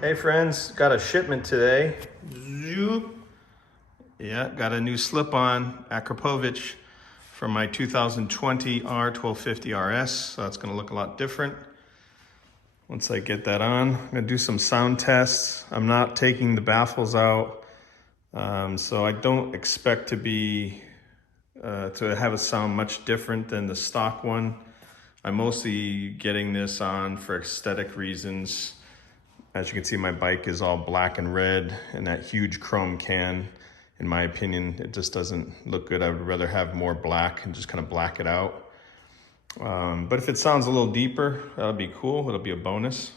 Hey friends, got a shipment today. Zoop. Yeah, got a new slip-on Akrapovic from my 2020 R1250 RS. So that's gonna look a lot different. Once I get that on, I'm gonna do some sound tests. I'm not taking the baffles out, so I don't expect to have a sound much different than the stock one. I'm mostly getting this on for aesthetic reasons. As you can see, my bike is all black and red, and that huge chrome can, in my opinion, it just doesn't look good. I would rather have more black and just kind of black it out. But if it sounds a little deeper, that'll be cool. It'll be a bonus.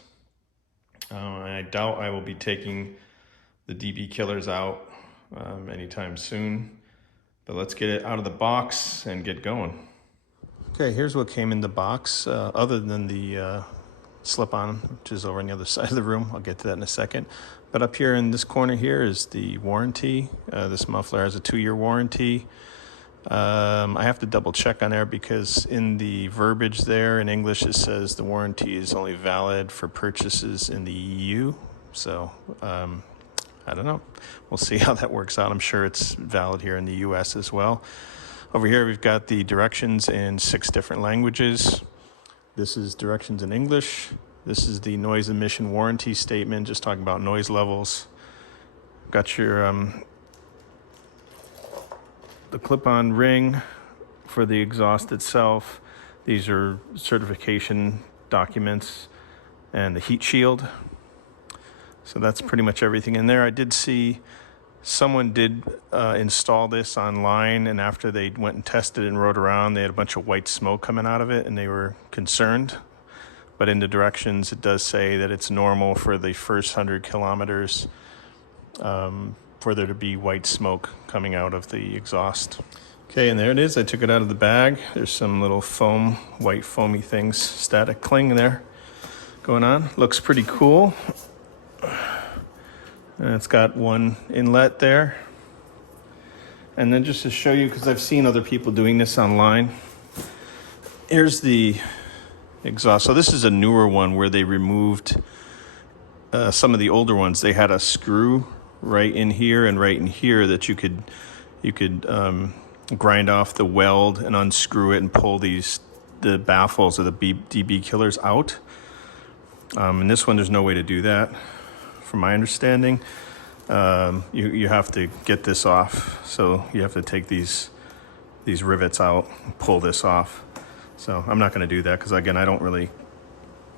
I doubt I will be taking the DB killers out anytime soon. But let's get it out of the box and get going. Okay, here's what came in the box, other than the slip-on, which is over on the other side of the room. I'll get to that in a second. But up here in this corner here is the warranty. This muffler has a 2-year warranty. I have to double check on there because in the verbiage there in English it says the warranty is only valid for purchases in the EU. So I don't know. We'll see how that works out. I'm sure it's valid here in the US as well. Over here we've got the directions in 6 different languages. This is directions in English. This is the noise emission warranty statement, just talking about noise levels. Got your the clip-on ring for the exhaust itself. These are certification documents and the heat shield. So that's pretty much everything in there. I did see someone did install this online, and after they went and tested it and rode around, they had a bunch of white smoke coming out of it, and they were concerned. But in the directions, it does say that it's normal for the first 100 kilometers for there to be white smoke coming out of the exhaust. Okay, and there it is. I took it out of the bag. There's some little foam, white foamy things, static cling there going on. Looks pretty cool. And it's got one inlet there. And then just to show you, because I've seen other people doing this online, here's the exhaust. So this is a newer one where they removed some of the older ones. They had a screw right in here and right in here that you could grind off the weld and unscrew it and pull the baffles or the DB killers out. And this one, there's no way to do that. From my understanding, you have to get this off. So you have to take these rivets out and pull this off. So I'm not going to do that because, again, I don't really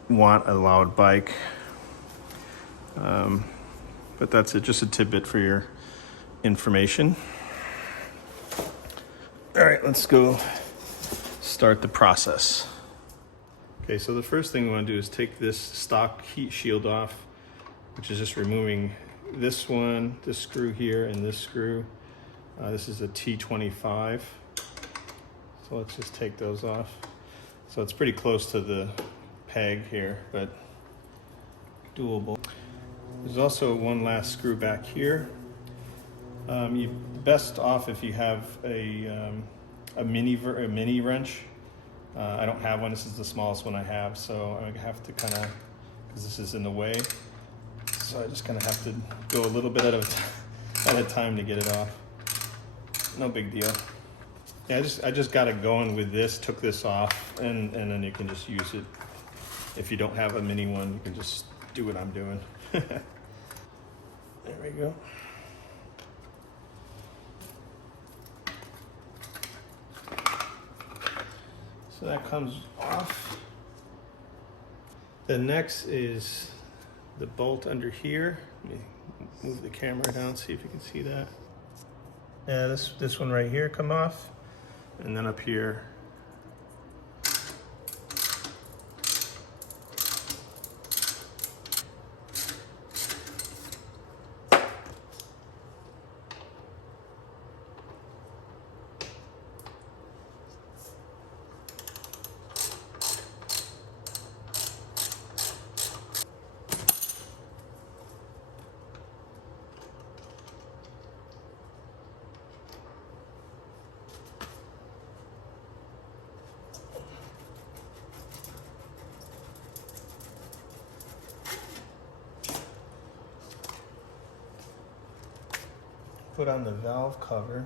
want a loud bike. But that's it, just a tidbit for your information. All right, let's go start the process. Okay, so the first thing we want to do is take this stock heat shield off, which is just removing this one, this screw here, and this screw. This is a T25. So let's just take those off. So it's pretty close to the peg here, but doable. There's also one last screw back here. You're best off if you have a mini wrench. I don't have one. This is the smallest one I have, so I have to kind of, because this is in the way. So I just kind of have to go a little bit at a time to get it off. No big deal. Yeah, I just got it going with this, took this off, and then you can just use it. If you don't have a mini one, you can just do what I'm doing. There we go. So that comes off. The next is the bolt under here. Let me move the camera down, see if you can see that. Yeah, this one right here come off. And then up here. put on the valve cover.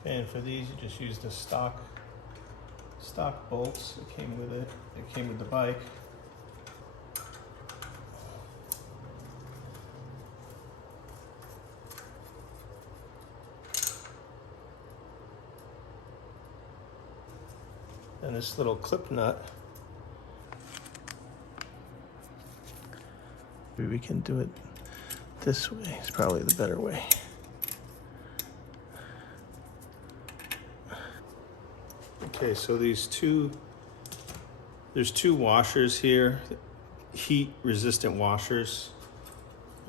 Okay, and for these you just use the stock bolts that came with it. It came with the bike. And this little clip nut. Maybe we can do it this way. It's probably the better way. Okay, so there's two washers here, heat resistant washers.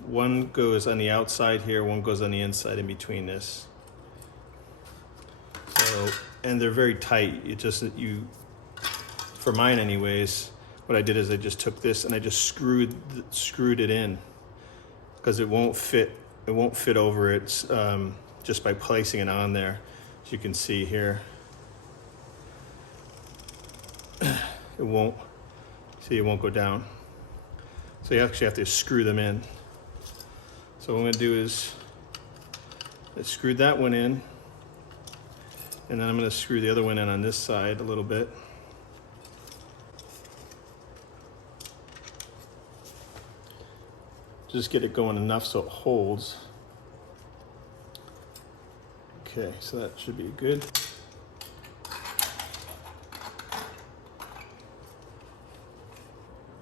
One goes on the outside here, one goes on the inside in between this. So, and they're very tight. For mine anyways, what I did is I just took this and I just screwed it in, because it won't fit over it just by placing it on there. As you can see here, it won't go down. So you actually have to screw them in. So what I'm gonna do is I screwed that one in, and then I'm gonna screw the other one in on this side a little bit. Just get it going enough so it holds. Okay, so that should be good.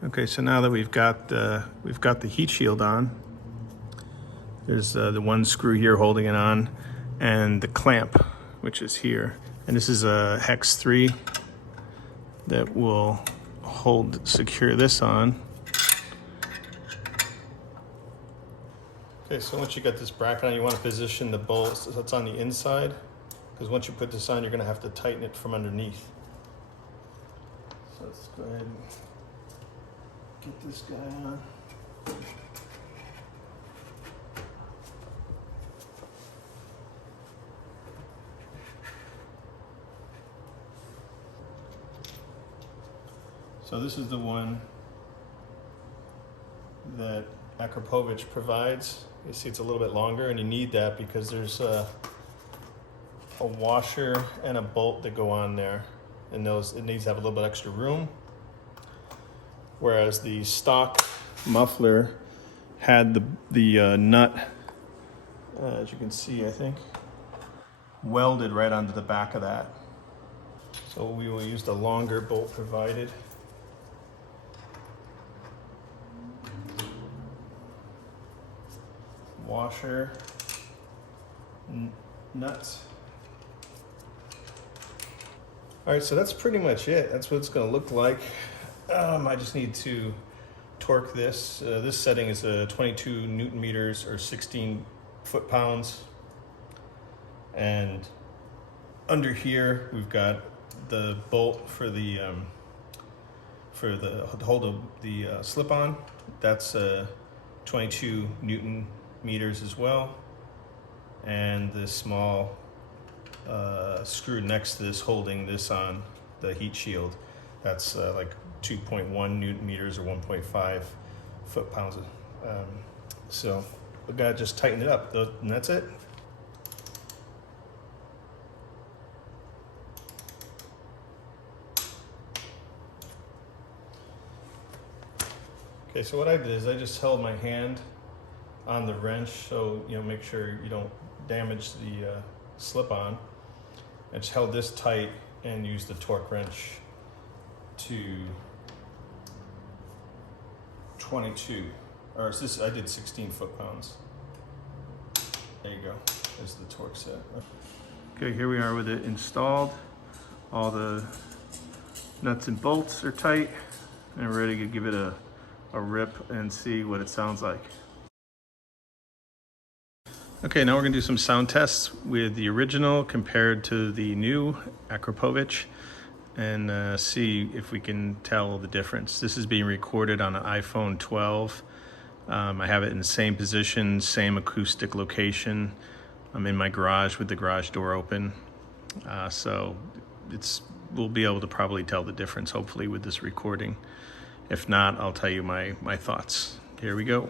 Okay, so now that we've got the heat shield on, there's the one screw here holding it on, and the clamp, which is here. And this is a hex 3 that will secure this on. Okay, so once you got this bracket on, you want to position the bolt so it's on the inside, because once you put this on, you're going to have to tighten it from underneath. So let's go ahead and get this guy on. So this is the one that Akrapovic provides. You see it's a little bit longer, and you need that because there's a washer and a bolt that go on there, and it needs to have a little bit extra room. Whereas the stock muffler had the nut, as you can see, I think, welded right onto the back of that. So we will use the longer bolt provided. Washer, nuts. All right, so that's pretty much it. That's what it's going to look like. I just need to torque this. This setting is 22 Newton meters or 16 foot-pounds. And under here, we've got the bolt for the hold of the slip-on. That's 22 Newton meters as well. And this small screw next to this holding this on the heat shield. That's like 2.1 Newton meters or 1.5 foot-pounds. So we gotta just tighten it up, and that's it. Okay, so what I did is I just held my hand on the wrench, so make sure you don't damage the slip-on. I just held this tight and used the torque wrench to 22, or is this, I did 16 foot-pounds. There you go, there's the torque set. Okay, here we are with it installed. All the nuts and bolts are tight, and we're ready to give it a rip and see what it sounds like. Okay, now we're gonna do some sound tests with the original compared to the new Akrapovic, and see if we can tell the difference. This is being recorded on an iPhone 12. I have it in the same position, same acoustic location. I'm in my garage with the garage door open. So we'll be able to probably tell the difference, hopefully, with this recording. If not, I'll tell you my thoughts. Here we go.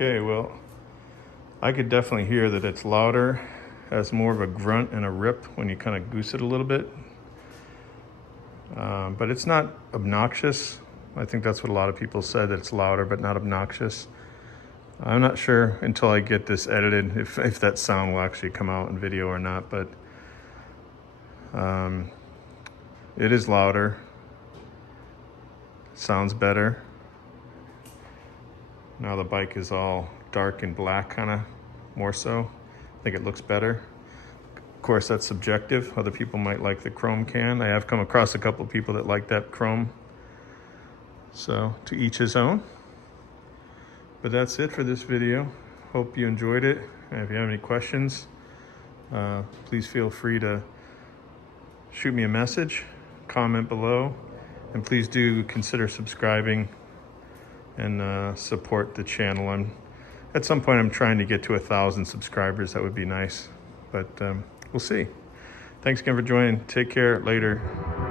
Okay, well, I could definitely hear that it's louder, has more of a grunt and a rip when you kind of goose it a little bit. But it's not obnoxious. I think that's what a lot of people said, that it's louder but not obnoxious. I'm not sure until I get this edited if that sound will actually come out in video or not, but it is louder. Sounds better. Now the bike is all dark and black, kind of, more so. I think it looks better. Of course, that's subjective. Other people might like the chrome can. I have come across a couple of people that like that chrome. So, to each his own. But that's it for this video. Hope you enjoyed it. And if you have any questions, please feel free to shoot me a message, comment below, and please do consider subscribing and support the channel. At some point I'm trying to get to 1,000 subscribers. That would be nice, but we'll see. Thanks again for joining. Take care. Later.